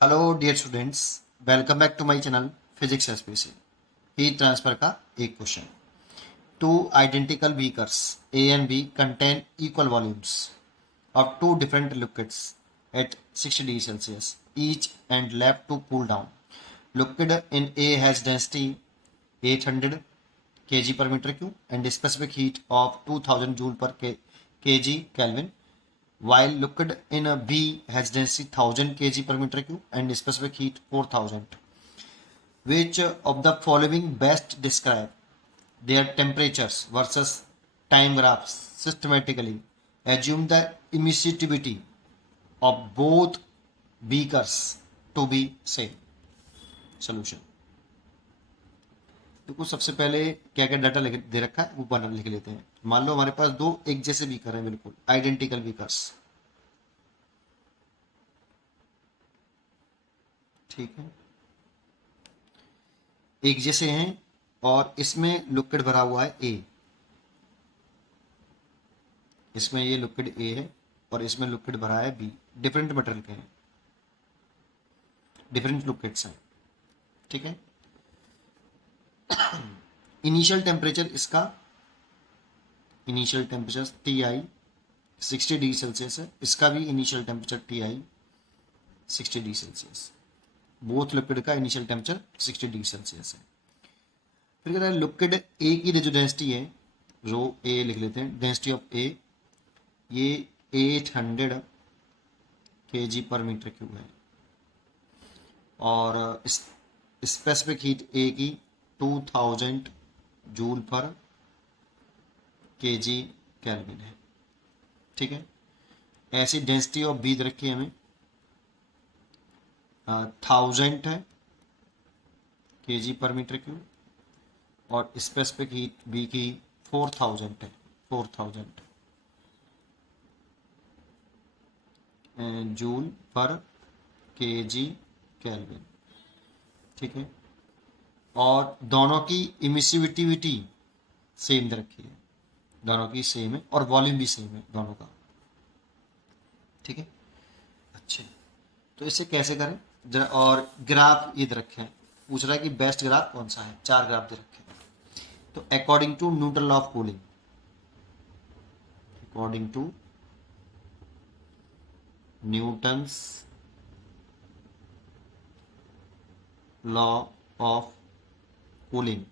Hello dear students, welcome back to my channel physics SPC. Heat transfer का एक question. Two identical beakers a and b contain equal volumes of two different liquids at 60 degree Celsius each and left to cool down. Liquid in a has density 800 kg per meter cube and specific heat of 2000 joule per kg Kelvin, while liquid in a B has density 1000 kg per meter cube and specific heat 4000. Which of the following best describe their temperatures versus time graphs systematically? Assume the emissivity of both beakers to be same. Solution. देखो सबसे पहले क्या क्या data दे रखा है वो बना लिख लेते हैं। मान लो हमारे पास दो एक जैसे बीकर हैं, बिल्कुल आइडेंटिकल बीकर्स। ठीक है, एक जैसे हैं और इसमें लिक्विड भरा हुआ है ए। इसमें ये लिक्विड ए है और इसमें लिक्विड भरा है बी। डिफरेंट मटेरियल के हैं, डिफरेंट लिक्विड्स हैं। ठीक है, इनिशियल टेम्परेचर इसका, initial temperature T I 60 degree Celsius है। इसका भी initial temperature T I 60 degree Celsius. Both liquid का इनिशियल टेम्परेचर 60 डिग्री सेल्सियस है। फिर कहता है लिक्विड ए की जो डेंसिटी है, रो ए लिख लेते हैं, डेंसिटी ऑफ ए ये 800 kg पर मीटर क्यूब है और स्पेसिफिक हीट ए की 2000 जूल पर kg केल्विन है। ठीक है, ऐसी डेंसिटी ऑफ बी रखी है हमें 1000 है kg पर मीटर क्यूब और स्पेसिफिक हीट बी की 4000 है, 4000 जूल पर kg केल्विन। ठीक है, और दोनों की इमिसिविटी सेम दे रखी है, दोनों की सेम है और वॉल्यूम भी सेम है दोनों का। ठीक है, अच्छा तो इसे कैसे करें जरा। और ग्राफ ये दे रखे हैं, पूछ रहा है कि बेस्ट ग्राफ कौन सा है। चार ग्राफ दे रखे हैं। तो according to Newton law of cooling, according to Newton's law of cooling,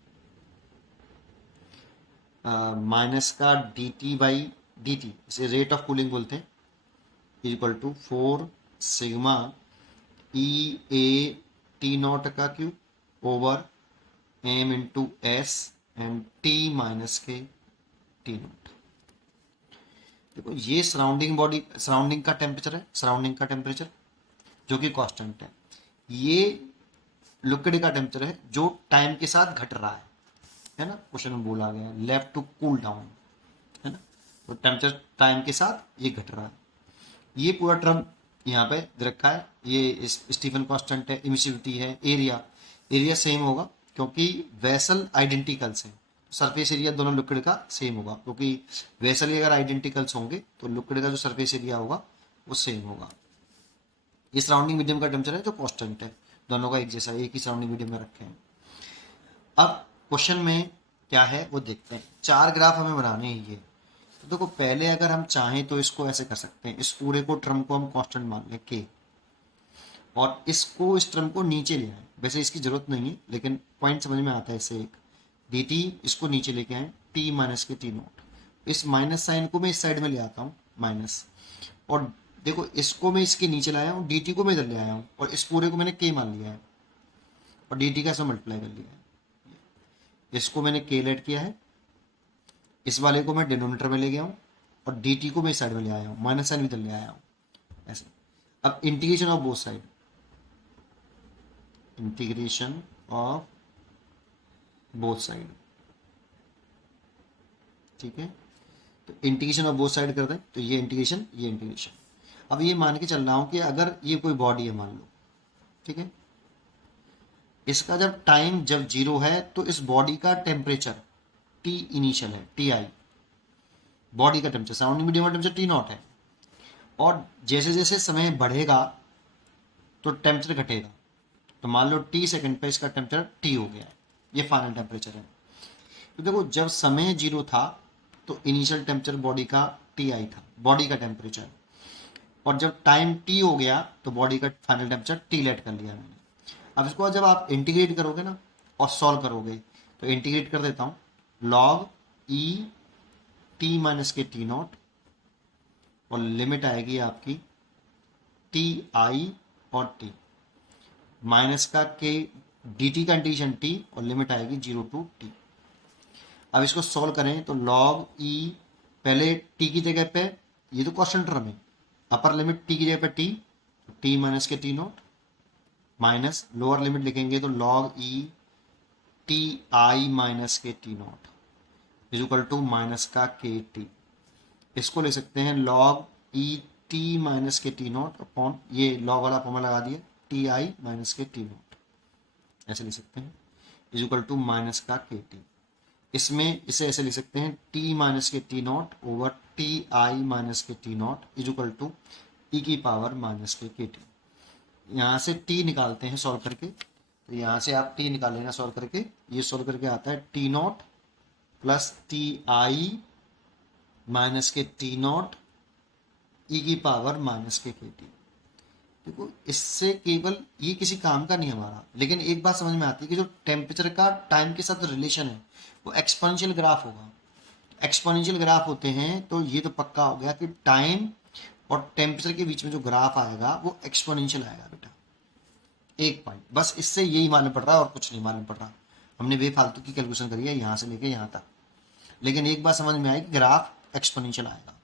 minus का D T by D T, इसे रेट ऑफ कूलिंग बोलते हैं, equal to 4 sigma E A T not का cube over M into S and T minus के T not. देखो ये surrounding body, surrounding का temperature है, सराउंडिंग का टेम्परेचर जो कि कांस्टेंट है। ये लिक्विड का टेम्परेचर है जो टाइम के साथ घट रहा है ना। क्वेश्चन में बोला गया लेफ्ट टू कूल डाउन, है ना। तो टेम्परेचर टाइम के साथ ये घट रहा है। ये पूरा टर्म यहाँ पे दे रखा है। ये स्टीफन कांस्टेंट है, इमिसिविटी है, एरिया, एरिया सेम होगा क्योंकि वेसल आइडेंटिकल्स हैं। सरफेस एरिया दोनों लिक्विड का सेम होगा क्योंकि वेसल ही अगर आइडेंटिकल्स होंगे तो लिक्विड का जो सरफेस एरिया होगा वो सेम होगा। ये सराउंडिंग मीडियम का टेम्परेचर है जो कांस्टेंट है, दोनों का एक जैसा, एक ही सराउंडिंग मीडियम में रखे हैं। अब क्वेश्चन में क्या है वो देखते हैं। चार ग्राफ हमें बनाने हैं ये। तो देखो पहले अगर हम चाहें तो इसको ऐसे कर सकते हैं, इस पूरे को टर्म को हम कांस्टेंट मान लें के, और इसको इस टर्म को नीचे ले आए। वैसे इसकी जरूरत नहीं है लेकिन पॉइंट समझ में आता है इससे। एक डी टी इसको नीचे लेके आए, टी माइनस के टी नॉट। इस माइनस साइन को मैं इस साइड में ले आता हूँ माइनस, और देखो इसको मैं इसके नीचे लाया हूँ, डी टी को मैं इधर ले आया हूँ और इस पूरे को मैंने के मान लिया है और डी टी का ऐसा मल्टीप्लाई कर लिया है। इसको मैंने के लेट किया है, इस वाले को मैं डिनोमिनेटर में ले गया हूँ और डी टी को मैं इस साइड में ले आया हूँ, माइनस साइन इधर ले आया हूँ ऐसे। अब integration of both side, integration of both side. ठीक है, तो इंटीग्रेशन ऑफ बोथ साइड कर दें तो ये इंटीग्रेशन, ये इंटीग्रेशन। अब ये मान के चल रहा हूं कि अगर ये कोई बॉडी है मान लो, ठीक है, इसका जब टाइम जब जीरो है तो इस बॉडी का टेम्परेचर टी इनिशियल है, टी आई बॉडी का टेम्परेचर, सराउंडिंग मीडियम का टेम्परेचर टी नॉट है। और जैसे जैसे समय बढ़ेगा तो टेम्परेचर घटेगा। तो मान लो टी सेकंड पे इसका टेम्परेचर टी हो गया, ये फाइनल टेम्परेचर है। तो देखो जब समय 0 था तो इनिशियल टेम्परेचर बॉडी का टी आई था, बॉडी का टेम्परेचर। और जब टाइम टी हो गया तो बॉडी का फाइनल टेम्परेचर टी लेट कर लिया मैंने। अब इसको जब आप इंटीग्रेट करोगे ना और सॉल्व करोगे, तो इंटीग्रेट कर देता हूँ, लॉग ई टी माइनस के टी नॉट, और लिमिट आएगी आपकी टी आई और टी माइनस का के डी टी कंडीशन टी, और लिमिट आएगी 0 टू टी। अब इसको सॉल्व करें तो लॉग ई, पहले टी की जगह पे ये तो कांस्टेंट टर्म है, अपर लिमिट टी की जगह पे टी माइनस के T not, minus lower limit लिखेंगे तो log E T I minus के T not is equal to minus का के टी। इसको ले सकते हैं लॉग ई टी माइनस के टी नॉट अपॉन, ये लॉग वाला फॉर्मूला लगा दिया, टी आई माइनस के टी नॉट, ऐसे ले सकते हैं, इज इक्वल टू माइनस का के टी। इसमें इसे ऐसे लिख सकते हैं टी माइनस के T not over T I minus के T not is equal to E की पावर माइनस के टी। यहाँ से टी निकालते हैं सॉल्व करके, तो यहाँ से आप टी निकाल लेना सॉल्व करके, ये सॉल्व करके आता है T not plus T I minus के टी नॉट ई की पावर माइनस के टी। देखो इससे केवल ये किसी काम का नहीं हमारा, लेकिन एक बात समझ में आती है कि जो टेम्परेचर का टाइम के साथ रिलेशन है वो एक्सपोनेंशियल ग्राफ होगा। एक्सपोनेंशियल ग्राफ होते हैं तो ये तो पक्का हो गया कि टाइम और टेम्परेचर के बीच में जो ग्राफ आएगा वो एक्सपोनेंशियल आएगा बेटा। एक पॉइंट बस, इससे यही मालूम पड़ रहा है और कुछ नहीं मालूम पड़ रहा। हमने बेफालतू की कैलकुलेशन करी है यहाँ से लेके यहाँ तक, लेकिन एक बात समझ में आई कि ग्राफ एक्सपोनेंशियल आएगा,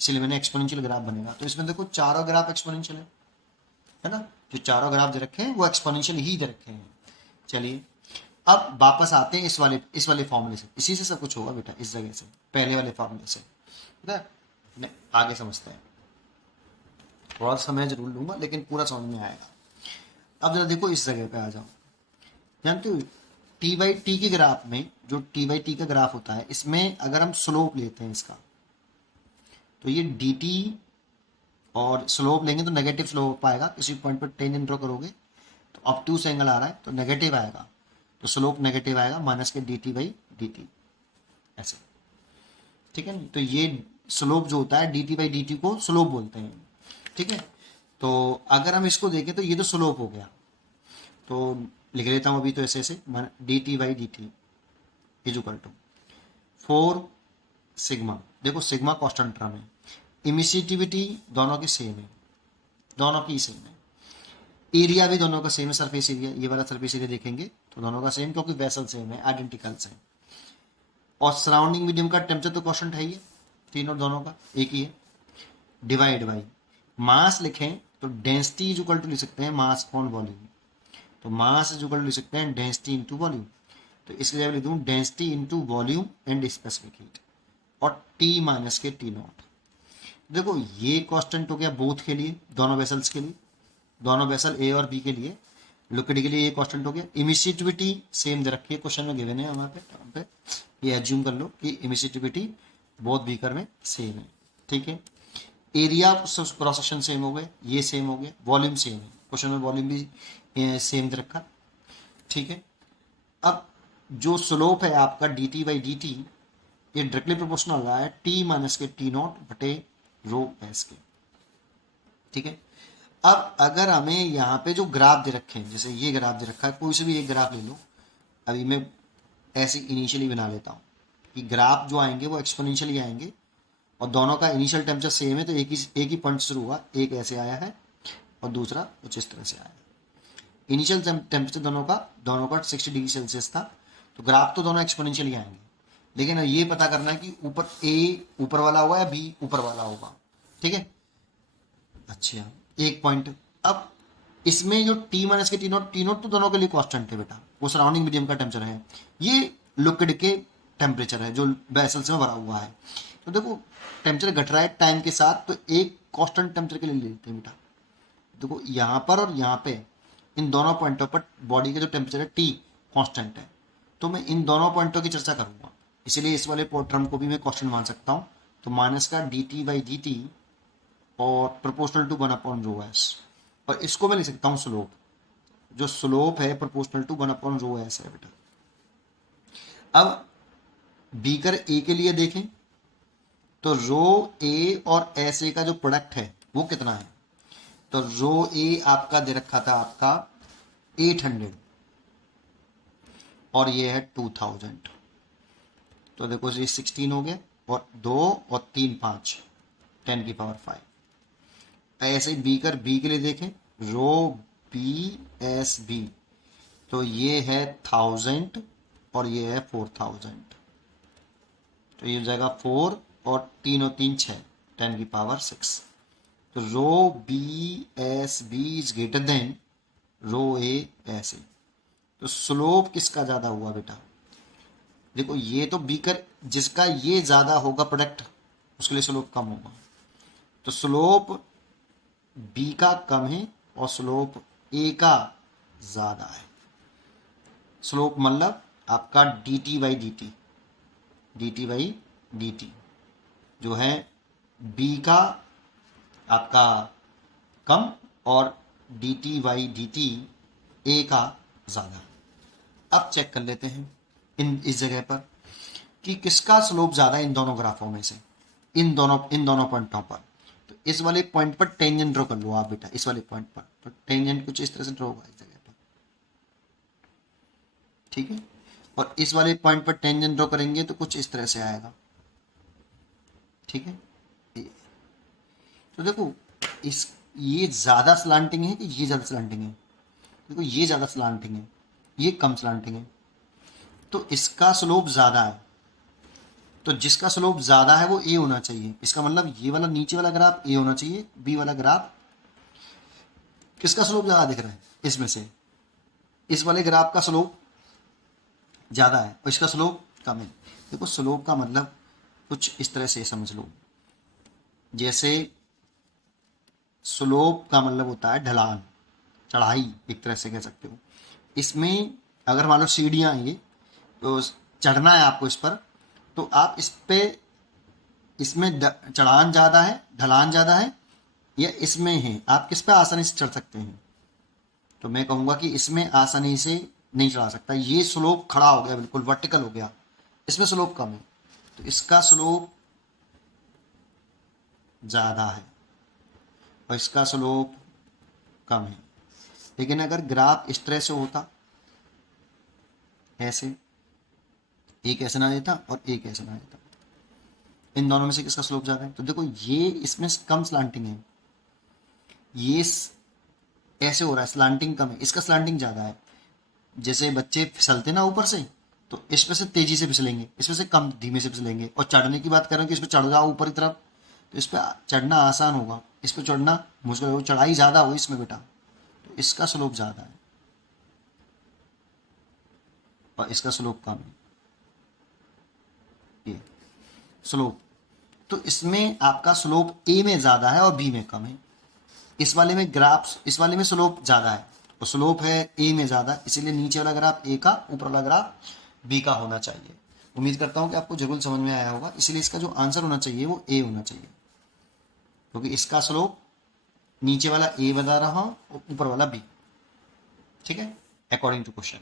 इसलिए मैंने एक्सपोनेंशियल ग्राफ बनेगा। तो इसमें देखो चारों ग्राफ एक्सपोनेंशियल है ना, जो चारों ग्राफ दे रखे हैं वो एक्सपोनेंशियल ही दे रखे हैं। चलिए अब वापस आते हैं इस वाले फॉर्मूले से, इसी से सब कुछ होगा बेटा, इस जगह से पहले वाले फॉर्मूले से, आगे समझते हैं। थोड़ा समय जरूर लूंगा लेकिन पूरा समझ में आएगा। अब जरा देखो इस जगह पे आ जाओ, जानते हो टी बाई टी के ग्राफ में, जो टी बाई टी का ग्राफ होता है, इसमें अगर हम स्लोप लेते हैं इसका, तो ये डी टी और स्लोप लेंगे तो नेगेटिव स्लोप आएगा। किसी पॉइंट पर टेंजेंट ड्रॉ करोगे तो ऑब्ट्यूस एंगल आ रहा है तो नेगेटिव आएगा, तो स्लोप नेगेटिव आएगा माइनस के D T by D T, ऐसे, ठीक है। तो ये स्लोप जो होता है D T by D T को स्लोप बोलते हैं, ठीक है। तो अगर हम इसको देखें तो ये तो स्लोप हो गया, तो लिख लेता हूँ अभी तो ऐसे ऐसे, d T by D t is equal to 4 sigma. देखो सिग्मा कांस्टेंट टर्म है, इमिसिविटी दोनों की सेम है, दोनों की सेम है, एरिया भी दोनों का सेम है, सरफेस एरिया, ये वाला सरफेस एरिया देखेंगे तो दोनों का सेम, क्योंकि वेसल सेम है, आइडेंटिकल्स है। और सराउंडिंग मीडियम का टेम्परेचर तो कांस्टेंट है ही है, तीनों दोनों का एक ही है, डिवाइड बाई मास लिखें तो डेंसिटी इज इक्वल टू लिख सकते हैं मास अपॉन वॉल्यूम, तो मास इज इक्वल टू लिख सकते हैं डेंसिटी इंटू वॉल्यूम, तो इसलिए लिख दूँ density into volume and specific heat, और टी माइनस के टी नॉट। देखो ये कांस्टेंट हो गया बोथ के लिए, दोनों वेसल्स के लिए, दोनों वेसल ए और बी के लिए, लिक्विड के लिए ये कांस्टेंट हो गया। इमिसिविटी सेम दे रखी है, क्वेश्चन में गिवन है हमारे पे, ये एज्यूम कर लो कि इमिसिविटी बोथ बीकर में सेम है, ठीक है। एरिया क्रॉस सेक्शन सेम हो गए, ये सेम हो गया, वॉल्यूम सेम है, क्वेश्चन में वॉल्यूम भी सेम दे रखा, ठीक है। अब जो स्लोप है आपका D T by D T, ये डायरेक्टली प्रोपोर्शनल रहा है टी माइनस के टी नॉट बटे रो एस के, ठीक है। अब अगर हमें यहाँ पे जो ग्राफ दे रखे हैं, जैसे ये ग्राफ दे रखा है, कोई से भी एक ग्राफ ले लो, अभी मैं ऐसे इनिशियली बना लेता हूँ कि ग्राफ जो आएंगे वो एक्सपोनेंशियली आएंगे, और दोनों का इनिशियल टेम्परेचर सेम है, तो एक ही पॉइंट शुरू हुआ, एक ऐसे आया है और दूसरा कुछ इस तरह से आया है। इनिशियल टेम्परेचर दोनों का 60 डिग्री सेल्सियस था, तो ग्राफ तो दोनों एक्सपोनेंशियली आएंगे, लेकिन ये पता करना है कि ऊपर ए ऊपर वाला होगा या बी ऊपर वाला होगा, ठीक है। अच्छा एक पॉइंट, अब इसमें जो टी माइनस के टी नोट तो दोनों के लिए कांस्टेंट है बेटा, वो सराउंडिंग मीडियम का टेम्परेचर है, ये लिक्विड के टेम्परेचर है जो वेसल्स में भरा हुआ है। तो देखो टेम्परेचर घट रहा है टाइम के साथ, तो एक कांस्टेंट टेम्परेचर के लिए लेते हैं बेटा। देखो यहाँ पर और यहाँ पे इन दोनों पॉइंटों पर बॉडी का जो टेम्परेचर है टी कांस्टेंट है, तो मैं इन दोनों पॉइंटों की चर्चा करूंगा, इसलिए इस वाले टर्म को भी मैं कांस्टेंट मान सकता हूँ। तो माइनस का D T by D T और proportional to 1 upon rho S, और इसको मैं लिख सकता हूँ स्लोप। जो स्लोप है प्रोपोर्शनल टू 1/रो एस है बेटा। अब बीकर ए के लिए देखें तो रो ए और एस ए का जो प्रोडक्ट है वो कितना है। तो रो ए आपका दे रखा था आपका 800 और ये है 2000। तो देखो ये 16 हो गया और 2 और 3 5 10⁵। ऐसे बीकर बी के लिए देखें रो बी एस बी तो ये है 1000 और ये है 4000। तो ये हो जाएगा 4 और 3 और 3 6 10⁶। तो rho B S B is greater than rho A S A. तो स्लोप किसका ज़्यादा हुआ बेटा। देखो ये तो बीकर जिसका ये ज़्यादा होगा प्रोडक्ट उसके लिए स्लोप कम होगा। तो स्लोप बी का कम है और स्लोप ए का ज़्यादा है। स्लोप मतलब आपका D T by D T जो है बी का आपका कम और D T by D T A का ज़्यादा। अब चेक कर लेते हैं इस जगह पर कि किसका स्लोप ज़्यादा इन दोनों ग्राफों में से, इन दोनों पॉइंटों पर। तो इस वाले पॉइंट पर टेंजेंट ड्रॉ कर लो आप बेटा। इस वाले पॉइंट पर तो टेंजेंट कुछ इस तरह से ड्रॉ होगा इस जगह पर, ठीक है। और इस वाले पॉइंट पर टेंजेंट ड्रॉ करेंगे तो कुछ इस तरह से आएगा, ठीक है। तो देखो ये ज़्यादा स्लांटिंग है कि ये ज़्यादा स्लांटिंग है। देखो ये ज़्यादा स्लांटिंग है, ये कम स्लांटिंग है, तो इसका स्लोप ज़्यादा है। तो जिसका स्लोप ज़्यादा है वो ए होना चाहिए। इसका मतलब ये वाला नीचे वाला ग्राफ ए होना चाहिए, बी वाला ग्राफ। किसका स्लोप ज़्यादा दिख रहा है इसमें से, इस वाले ग्राफ का स्लोप ज़्यादा है और इसका स्लोप कम है। देखो स्लोप का मतलब कुछ इस तरह से समझ लो, जैसे स्लोप का मतलब होता है ढलान, चढ़ाई एक तरह से कह सकते हो। इसमें अगर मान लो सीढ़ियाँ हैं ये, तो चढ़ना है आपको इस पर, तो आप इस पे इसमें चढ़ान ज़्यादा है, ढलान ज़्यादा है, या इसमें है आप किस पे आसानी से चढ़ सकते हैं। तो मैं कहूँगा कि इसमें आसानी से नहीं चढ़ा सकता। ये स्लोप खड़ा हो गया, बिल्कुल वर्टिकल हो गया, इसमें स्लोप कम है, तो इसका स्लोप ज़्यादा है और इसका स्लोप कम है। लेकिन अगर ग्राफ इस तरह से होता, ऐसे एक ऐसे ना देता और एक ऐसे ना देता, इन दोनों में से किसका स्लोप ज़्यादा है। तो देखो ये इसमें कम स्लांटिंग है, ये ऐसे हो रहा है, स्लांटिंग कम है, इसका स्लांटिंग ज़्यादा है। जैसे बच्चे फिसलते ना ऊपर से, तो इस पर से तेज़ी से फिसलेंगे, इस पर से कम धीमे से फिसलेंगे। और चढ़ने की बात करें कि इस पर चढ़ जाओ ऊपर की तरफ, तो इस पर चढ़ना आसान होगा, इस पर चढ़ना मुश्किल होगा, चढ़ाई ज़्यादा हो इसमें बेटा, तो इसका स्लोप ज़्यादा है और इसका स्लोप कम है। ये स्लोप, तो इसमें आपका स्लोप ए में ज़्यादा है और बी में कम है। इस वाले में ग्राफ, इस वाले में स्लोप ज़्यादा है और स्लोप है ए में ज़्यादा, इसीलिए नीचे वाला ग्राफ ए का, ऊपर वाला ग्राफ बी का होना चाहिए। उम्मीद करता हूँ कि आपको जरूर समझ में आया होगा। इसलिए इसका जो आंसर होना चाहिए वो ए होना चाहिए, क्योंकि इसका स्लोप नीचे वाला ए बता रहा हूँ और ऊपर वाला बी, ठीक है, अकॉर्डिंग टू क्वेश्चन।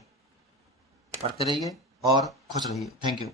पढ़ते रहिए और खुश रहिए। Thank you.